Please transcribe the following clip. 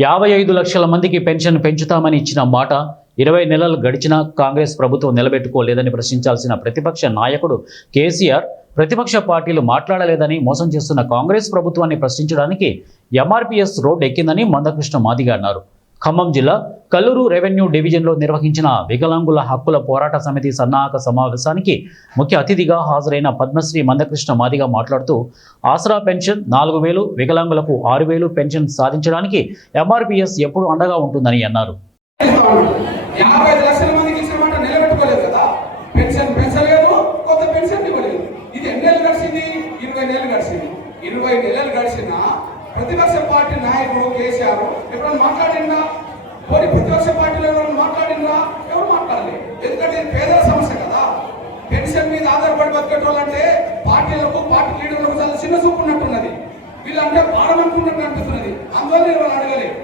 55 లక్షల మందికి పెన్షన్ పెంచుతామని ఇచ్చిన మాట 20 నెలలు గడిచినా కాంగ్రెస్ ప్రభుత్వం నిలబెట్టుకోలేదని ప్రశ్నించాల్సిన ప్రతిపక్ష నాయకుడు కేసీఆర్ ప్రతిపక్ష పార్టీలు మాట్లాడలేదని మోసం చేస్తున్న కాంగ్రెస్ ప్రభుత్వాన్ని ప్రశ్నించడానికి ఎంఆర్పీఎస్ రోడ్ ఎక్కిందని మందకృష్ణ మాదిగ అన్నారు. ఖమ్మం జిల్లా కల్లూరు రెవెన్యూ డివిజన్లో నిర్వహించిన వికలాంగుల హక్కుల పోరాట సమితి సన్నాహక సమావేశానికి ముఖ్య అతిథిగా హాజరైన పద్మశ్రీ మందకృష్ణ మాదిగ మాట్లాడుతూ ఆసరా పెన్షన్ 4,000, వికలాంగులకు 6,000 పెన్షన్ సాధించడానికి ఎంఆర్పీఎస్ ఎప్పుడు అండగా ఉంటుందని అన్నారు. 55 లక్షల మందికి ఇచ్చిన మాట నిలబెట్టుకోలేదు కదా. పెన్షన్ పెంచలేదు, కొత్త పెన్షన్ ఇవ్వలేదు. ఇది ఎన్ని నెలలు గడిచింది? 20 నెలలు గడిచింది. 20 నెలలు గడిచినా ప్రతిపక్ష పార్టీ నాయకుడు కేసీఆర్ ఎప్పుడైనా మాట్లాడిందా? పోనీ ప్రతిపక్ష పార్టీలో ఎవరైనా మాట్లాడిందా? ఎవరు మాట్లాడలేదు. ఎందుకంటే ఇది పేదల సమస్య కదా. పెన్షన్ మీద ఆధారపడి బతికేటోళ్ళంటే పార్టీలకు, పార్టీ లీడర్లకు చాలా చిన్న చూపు ఉన్నట్టున్నది. వీళ్ళంటే పాడమనుకున్నట్టు అనిపిస్తున్నది. అందువల్ల వాళ్ళు అడగలేదు.